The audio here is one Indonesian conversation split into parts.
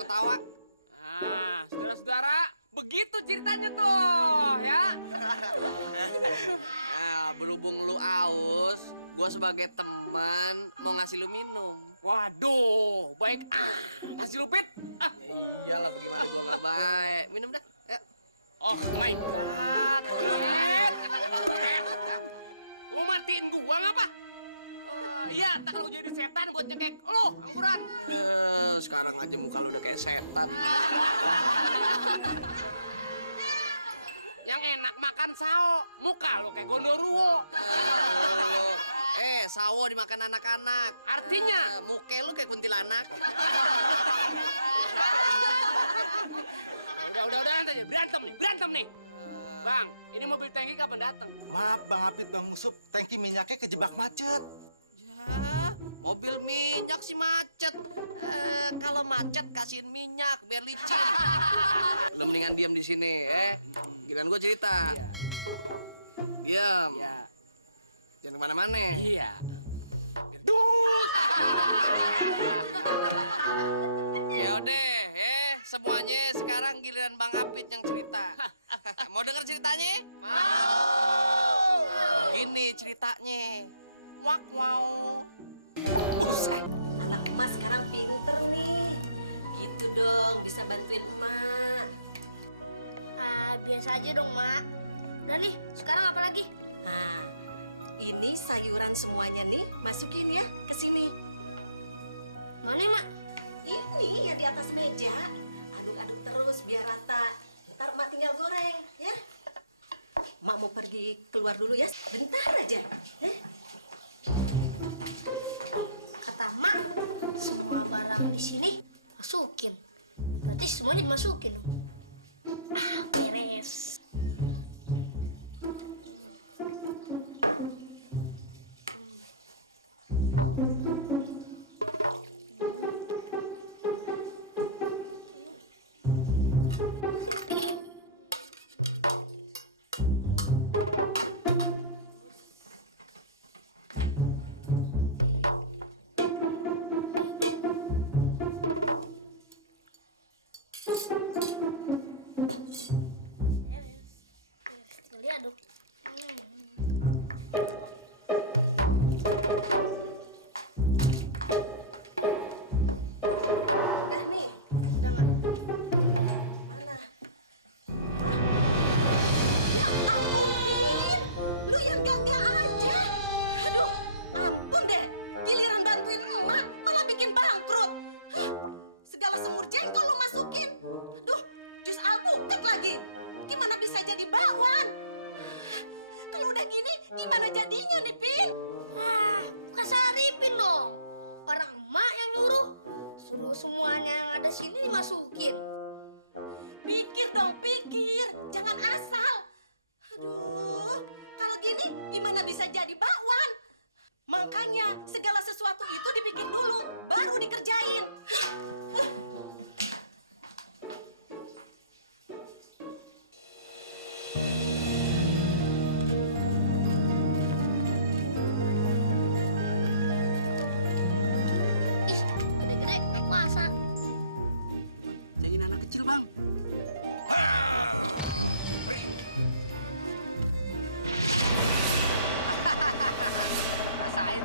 ketawa-ketawa. Nah, saudara-saudara, begitu ceritanya tuh, ya. Nah, berhubung lu aus, gua sebagai teman mau ngasih lu minum. Waduh, baik. Kasih lupit. Ya lah, bagaimana gua nggak baik. Minum dah. Ya. Oh my God. Lu matiin gua ngapa? Iya, tak kalau jadi setan gua cekek lu, angguran. Sekarang aja muka lu udah kayak setan. Yang enak makan sao, muka lu kayak gondoruo. Sawo dimakan anak-anak. Artinya, muka lu kayak kuntilanak. udah aja berantem nih. Bang, ini mobil tangki kapan datang? Maaf Bang Apit, Bang Musup, tangki minyaknya kejebak macet. Ya, mobil minyak sih macet. Kalau macet kasihin minyak biar licin. Lu mendingan diam di sini, Giliran gua cerita. Diam. Iya. Jangan kemana-mana. Iya. Yaudah, semuanya sekarang giliran Bang Apit yang cerita. Mau denger ceritanya? Mau. Gini ceritanya. Wow. Buset, anak emas sekarang pinter nih. Gitu dong, bisa bantuin emak. Biasa aja dong, Mak. Udah nih, sekarang apa lagi? Nah, ini sayuran semuanya nih, masukin ya ke sini. Mana, Mak? Ini yang di atas meja. Aduk-aduk terus biar rata. Ntar emak tinggal goreng, ya. Emak mau pergi keluar dulu ya, bentar aja. Kata Mak, semua barang di sini masukin. Berarti semuanya dimasukin. Beres. Tinggal diaduk. Udah nih. Udah, Mak. Mana? Lu yang gagah aja. Aduh, ampun deh. Giliran bantuin emak, malah bikin bangkrut. Segala semur jengkol lu masukin. Duh, jus alpukat lagi. Gimana bisa jadi bakwan? Kalau udah gini, gimana jadinya nih, Pin? Bukan Saripin dong. Orang emak yang nyuruh. Suruh semuanya yang ada sini dimasukin. Pikir dong, pikir. Jangan asal. Aduh, kalau gini gimana bisa jadi bakwan? Makanya segala sesuatu itu dibikin dulu, baru dikerjain. Ih, gede-gede kayak puasa. Jagain anak kecil Bang. Rasain.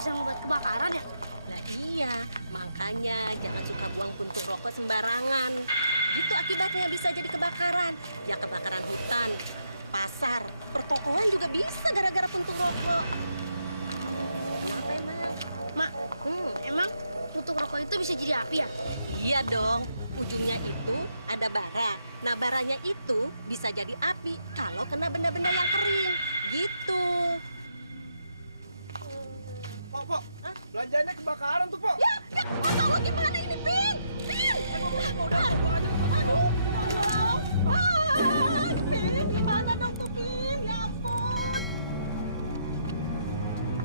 Bisa membuat kebakaran ya? Nah iya, makanya jangan suka buang puntung rokok sembarangan. Itu akibatnya bisa jadi kebakaran. Ya kebakaran hutan, pasar, pertokoan juga bisa gara-gara puntung rokok. Mak, emang tutup rokok itu bisa jadi api ya? Iya dong, ujungnya itu ada bara. Nah baranya itu bisa jadi api kalau kena benda-benda yang kering. Gitu. Pok, belanjanya kebakaran tuh Pok. Ya, tahu gimana ini, Pin? Pin! Pin, gimana dong tuh, Pin? Ya ampun.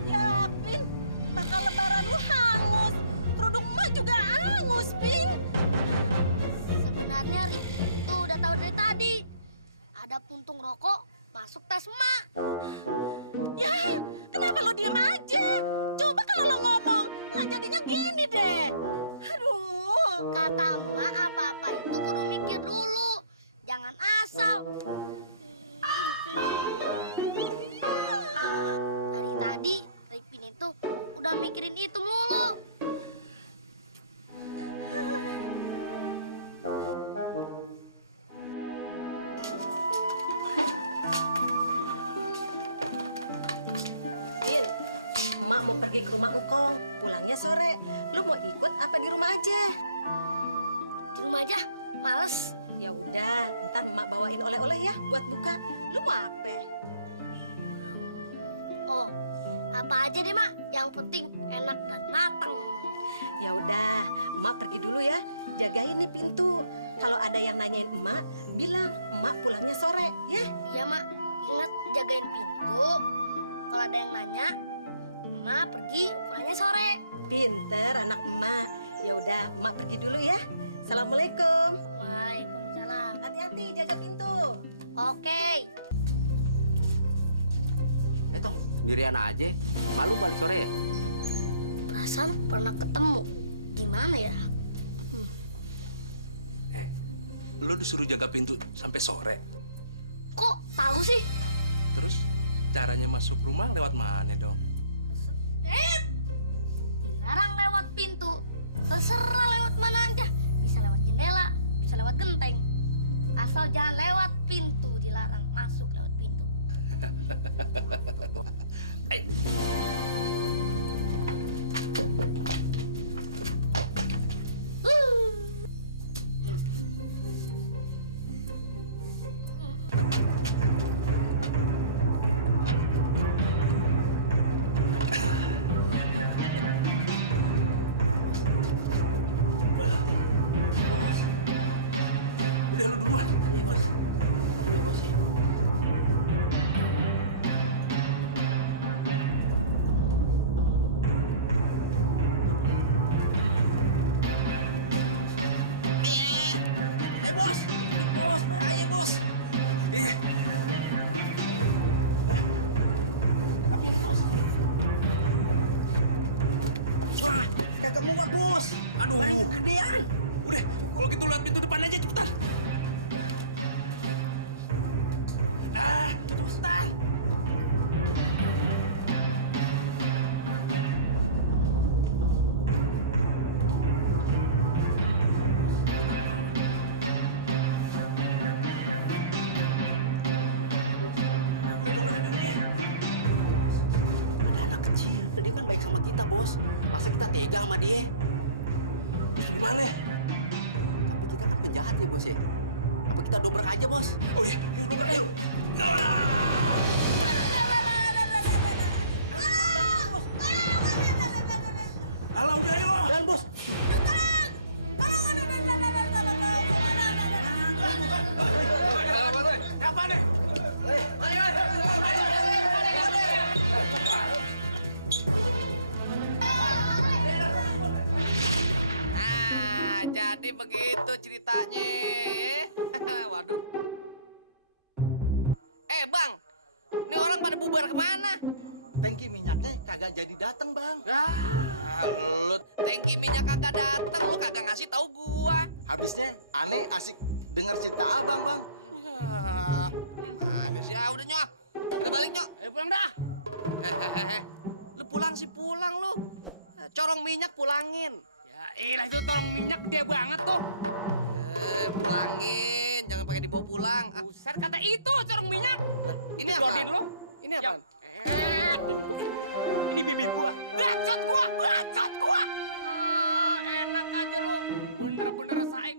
Ya, Pin, maka lebaran lu hangus. Kerudung emak juga hangus, Pin. Sebenarnya itu udah tahu dari tadi. Ada puntung rokok masuk tas emak. Kata emak apa-apa itu kudu mikir dulu. Jangan asal. Dari tadi, Ripin itu udah mikirin itu mulu. Bin, emak mau pergi ke rumah engkong. Pulangnya sore. Lu mau ikut apa di rumah aja? Di rumah aja, males. Ya udah, ntar emak bawain oleh-oleh ya buat buka. Lu mau apa? Oh, apa aja deh, Mak. Yang penting enak dan matang. Ya udah, emak pergi dulu ya. Jagain nih pintu. Kalau ada yang nanyain emak, bilang emak pulangnya sore, ya. Iya, Mak. Ingat jagain pintu. Kalau ada yang nanya, Mak pergi pulangnya sore. Pinter anak emak. Ya udah, emak pergi dulu ya. Assalamualaikum. Waalaikumsalam. Hati-hati jaga pintu. Oke. Tong, dirian aja. Malu kan sore ya? Perasaan pernah ketemu. Gimana ya? Lu disuruh jaga pintu sampai sore. Kok tahu sih? Terus caranya masuk rumah lewat mana dong? Dilarang lewat pintu. Terserah lewat mana aja. Bisa lewat jendela, bisa lewat genteng. Asal jangan lewat pintu, dilarang masuk lewat pintu. Udah, kalau gitu lewat pintu depan aja cepetan. Cepetan. Anak kecil, dia kan baik sama kita, Bos. Masa kita tega sama dia? Dari mana? Tapi kita kan penjahat ya, Bos ya. Apa kita dobrak aja, Bos? Oh iya, udah yuk. Alah udah yuk. Jalan, Bos. Apa nih? Nah, jadi begitu ceritanya. Waduh. Bang. Ini orang pada bubar kemana? Tangki minyaknya kagak jadi datang, Bang. Lu tangki minyak kagak datang, lu kagak ngasih tahu gua. Habisnya aneh asik dengar cerita Abang, Bang. Habis ya udah nyok. Udah balik nyok. Pulang dah. Lu pulang sih pulang lu. Corong minyak pulangin. Ya ilah itu tolong minyak gede banget tuh. Pulangin, jangan pakai dibawa pulang. Ah, Buset kata itu corong minyak. ini Jodohin apa? lu. Ini apa? Ini bibir gua. Bacot gua. Enak aja lu. Bener-bener saing.